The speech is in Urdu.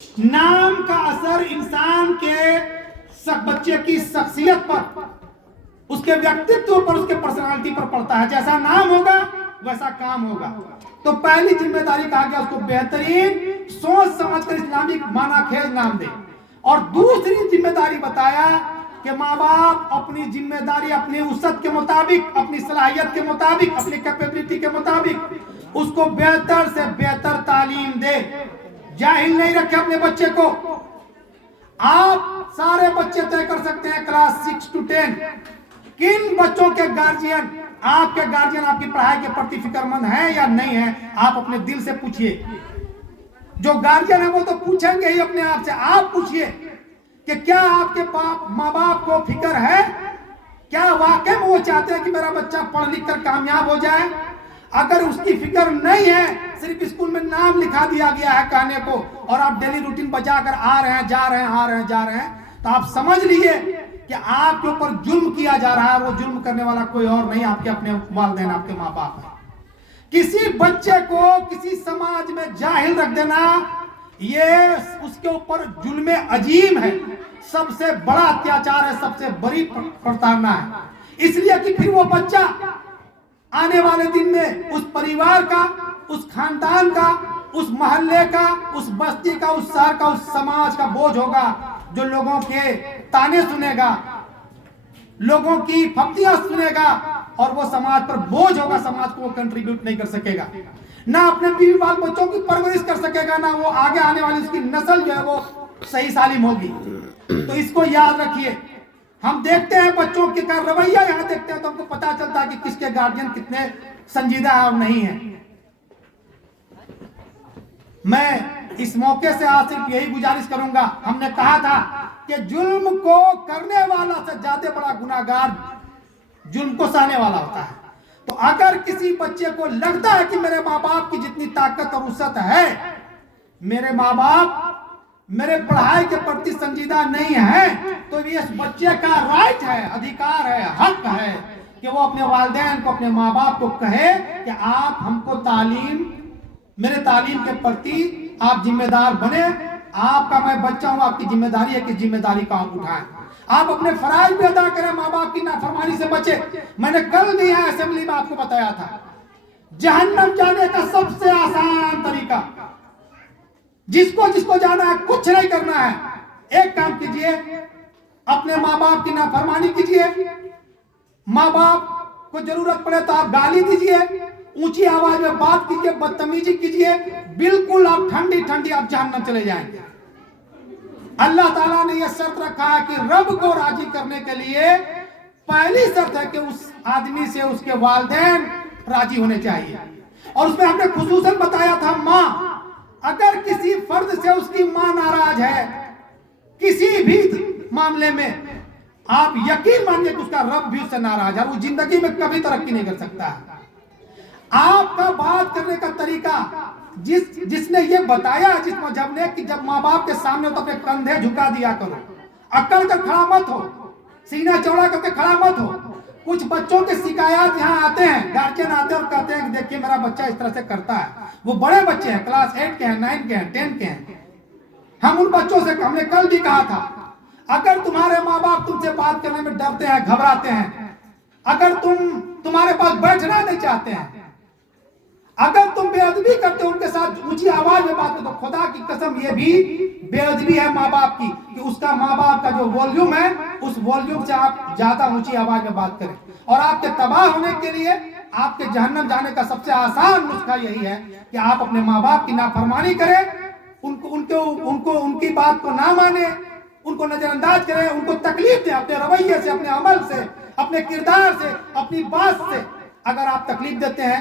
نام کا اثر انسان کے بچے کی شخصیت پر، اس کے ویکتتو پر، اس کے پرسنالٹی پر پڑتا ہے. جیسا نام ہوگا ویسا کام ہوگا. تو پہلی ذمہ داری کہا گیا اس کو بہترین سوچ سمجھ کر اسلامک معنی خیز نام دے. اور دوسری ذمہ داری بتایا کہ ماں باپ اپنی ذمہ داری اپنی وسعت کے مطابق، اپنی صلاحیت کے مطابق، اپنی کیپیبلٹی کے مطابق اس کو بہتر سے بہتر تعلیم دے. جاہل نہیں رکھے اپنے بچے کو. آپ سارے بچے طے کر سکتے ہیں کلاس 6 to 10 کن بچوں کے گارجین، آپ کے گارجین آپ کی پڑھائی کے پرتی فکر مند ہیں یا نہیں ہیں. آپ اپنے دل سے پوچھئے. جو گارجین ہیں وہ تو پوچھیں گے ہی اپنے آپ سے. آپ پوچھئے کہ کیا آپ کے ماں باپ کو فکر ہے؟ کیا واقعی میں وہ چاہتے ہیں کہ میرا بچہ پڑھ لکھ کر کامیاب ہو جائے؟ اگر اس کی فکر نہیں ہے، صرف اسکول میں نام لکھا دیا گیا ہے کہنے کو، اور آپ ڈیلی روٹین بجا کر آ رہے ہیں جا رہے ہیں آ رہے ہیں جا رہے ہیں، تو آپ سمجھ لیجئے کہ آپ کے اوپر ظلم کیا جا رہا ہے. وہ ظلم کرنے والا کوئی اور نہیں، آپ کے اپنے والدین، آپ کے ماں باپ ہیں. کسی بچے کو کسی سماج میں جاہل رکھ دینا یہ اس کے اوپر ظلم عظیم ہے، سب سے بڑا اتیاچار ہے، سب سے بڑی پرتاڑنا ہے. اس لیے کہ پھر وہ بچہ آنے والے دن میں اس پریوار کا، اس خاندان کا، اس محلے کا، اس بستی کا، اس شہر کا، اس سماج کا بوجھ ہوگا، جو لوگوں کے تانے سنے گا، لوگوں کی پھپتیاں سنے گا، اور وہ سماج پر بوجھ ہوگا. سماج کو وہ کنٹریبیوٹ نہیں کر سکے گا، نہ اپنے بیوی بال بچوں کی پرورش کر سکے گا، نہ وہ آگے آنے والی اس کی نسل جو ہے وہ صحیح سالم ہوگی. تو اس کو یاد رکھیے. ہم دیکھتے ہیں بچوں کے کا رویہ یہاں دیکھتے ہیں تو ہم کو پتا چلتا ہے کہ کس کے گارجین کتنے سنجیدہ ہیں اور نہیں ہیں. میں اس موقع سے آج صرف یہی گزارش کروں گا. ہم نے کہا تھا کہ ظلم کو کرنے والا سے زیادہ بڑا گناہگار ظلم کو سہنے والا ہوتا ہے. تو اگر کسی بچے کو لگتا ہے کہ میرے ماں باپ کی جتنی طاقت اور وسعت ہے، میرے ماں باپ میرے پڑھائی کے پرتی سنجیدہ نہیں ہے، تو یہ اس بچے کا رائٹ ہے، ادھیکار ہے، حق ہے کہ وہ اپنے والدین کو، اپنے ماں باپ کو کہے کہ آپ ہم کو تعلیم، میرے تعلیم کے پرتی آپ ذمہ دار بنے. آپ کا میں بچہ ہوں، آپ کی ذمہ داری ہے کہ ذمہ داری کا آپ اٹھائیں. آپ اپنے فرائض بھی ادا کریں، ماں باپ کی نافرمانی سے بچے. میں نے کل بھی یہاں اسمبلی میں آپ کو بتایا تھا، جہنم جانے کا سب سے آسان طریقہ، جس کو جانا ہے کچھ نہیں کرنا ہے. ایک کام کیجئے، اپنے ماں باپ کی نافرمانی کیجئے. ماں باپ کو ضرورت پڑے تو آپ گالی دیجئے، اونچی آواز میں بات کیجئے، بدتمیزی کیجئے، بالکل آپ ٹھنڈی ٹھنڈی آپ جہنم چلے جائیں گے. اللہ تعالیٰ نے یہ شرط رکھا ہے کہ رب کو راضی کرنے کے لیے پہلی شرط ہے کہ اس آدمی سے اس کے والدین راضی ہونے چاہیے. اور اس میں ہم نے خصوصاً بتایا تھا ماں. اگر کسی فرد سے اس کی ماں ناراض ہے کسی بھی معاملے میں، آپ یقین مانیے کہ اس کا رب بھی اس سے ناراض ہے، وہ زندگی میں کبھی ترقی نہیں کر سکتا. آپ کا بات کرنے کا طریقہ، جس نے یہ بتایا، جس مذہب نے، کہ جب ماں باپ کے سامنے ہو تو اپنے کندھے جھکا دیا کرو، اکڑ کر کھڑا مت ہو، سینہ چوڑا کر کے کھڑا مت ہو. کچھ بچوں کے شکایات یہاں آتے ہیں، گارجین آتے ہیں اور کہتے ہیں کہ دیکھیے میرا بچہ اس طرح سے کرتا ہے. وہ بڑے بچے ہیں، کلاس 8 کے ہیں، 9 کے ہیں، 10 کے ہیں. ہم ان بچوں سے، ہم نے کل بھی کہا تھا، اگر تمہارے ماں باپ تم سے بات کرنے میں ڈرتے ہیں، گھبراتے ہیں، اگر تمہارے پاس بیٹھنا نہیں چاہتے ہیں، اگر تم بے ادبی کرتے ہو ان کے ساتھ اونچی آواز میں بات کرتے، تو خدا کی قسم یہ بھی بے ادبی ہے ماں باپ کی، کہ اس کا ماں باپ کا جو والیوم ہے اس والیوم سے آپ زیادہ اونچی آواز میں بات کریں. اور آپ کے تباہ ہونے کے لیے، آپ کے جہنم جانے کا سب سے آسان نسخہ یہی ہے کہ آپ اپنے ماں باپ کی نافرمانی کریں، ان کی بات کو نہ مانیں، ان کو نظر انداز کریں، ان کو تکلیف دیں اپنے رویے سے، اپنے عمل سے، اپنے کردار سے، اپنی بات سے. اگر آپ تکلیف دیتے ہیں